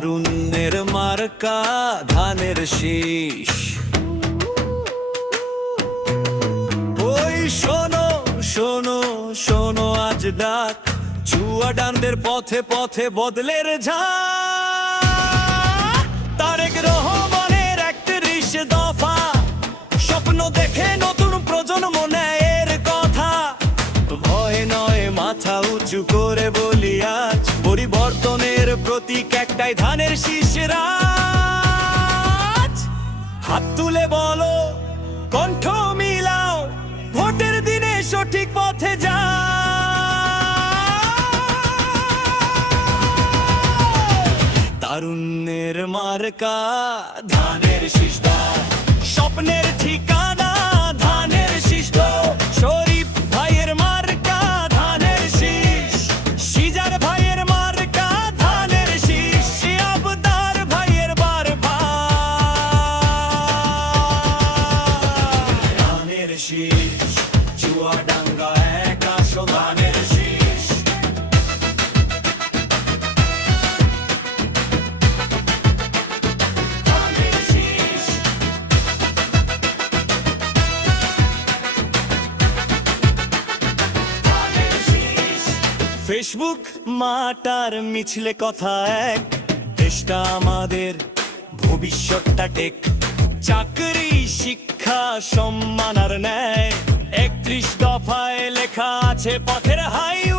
তারুণ্যের মার্কা, ধানের শীষ। ওই শোনো শোনো শোনো আজ ডাক। চুয়া ডানদের পথে পথে বদলের ঝাঁক। প্রতীক একটাই ধানের শিশিরা হাত তুলে বলো, কণ্ঠ মিলাও, ভোটের দিনে সঠিক পথে যা। তারুণ্যের মার্কা ধানের শিষ্ট স্বপ্নের ঠিকানা ফেসবুক মাটার মিছিলে কথা এক। দেশটা আমাদের, ভবিষ্যৎটা টেক। চাকরি, শিক্ষা, সম্মান আর ন্যায়। একত্রিশ দফায় লেখা আছে পথের হাইওয়ে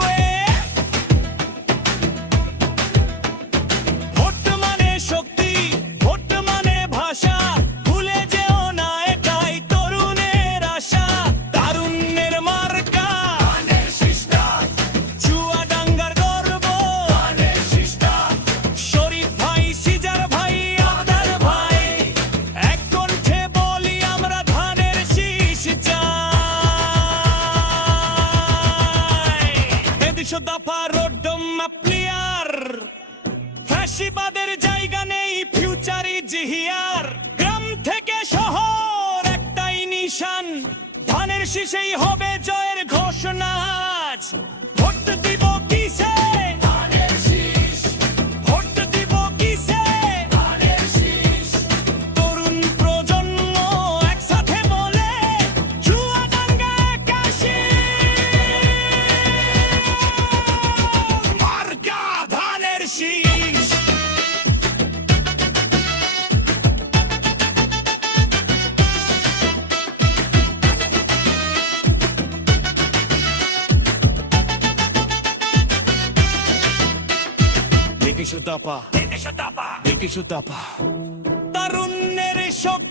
ফ্যাসিবাদের জায়গা নেই ফিউচারি জিহিয়ার। গ্রাম থেকে শহর একটাই নিশান। ধানের শীষেই হবে Diki Sutapa, Diki Sutapa, Diki Sutapa. তারুণ্যের শক্তি ধানের শীষ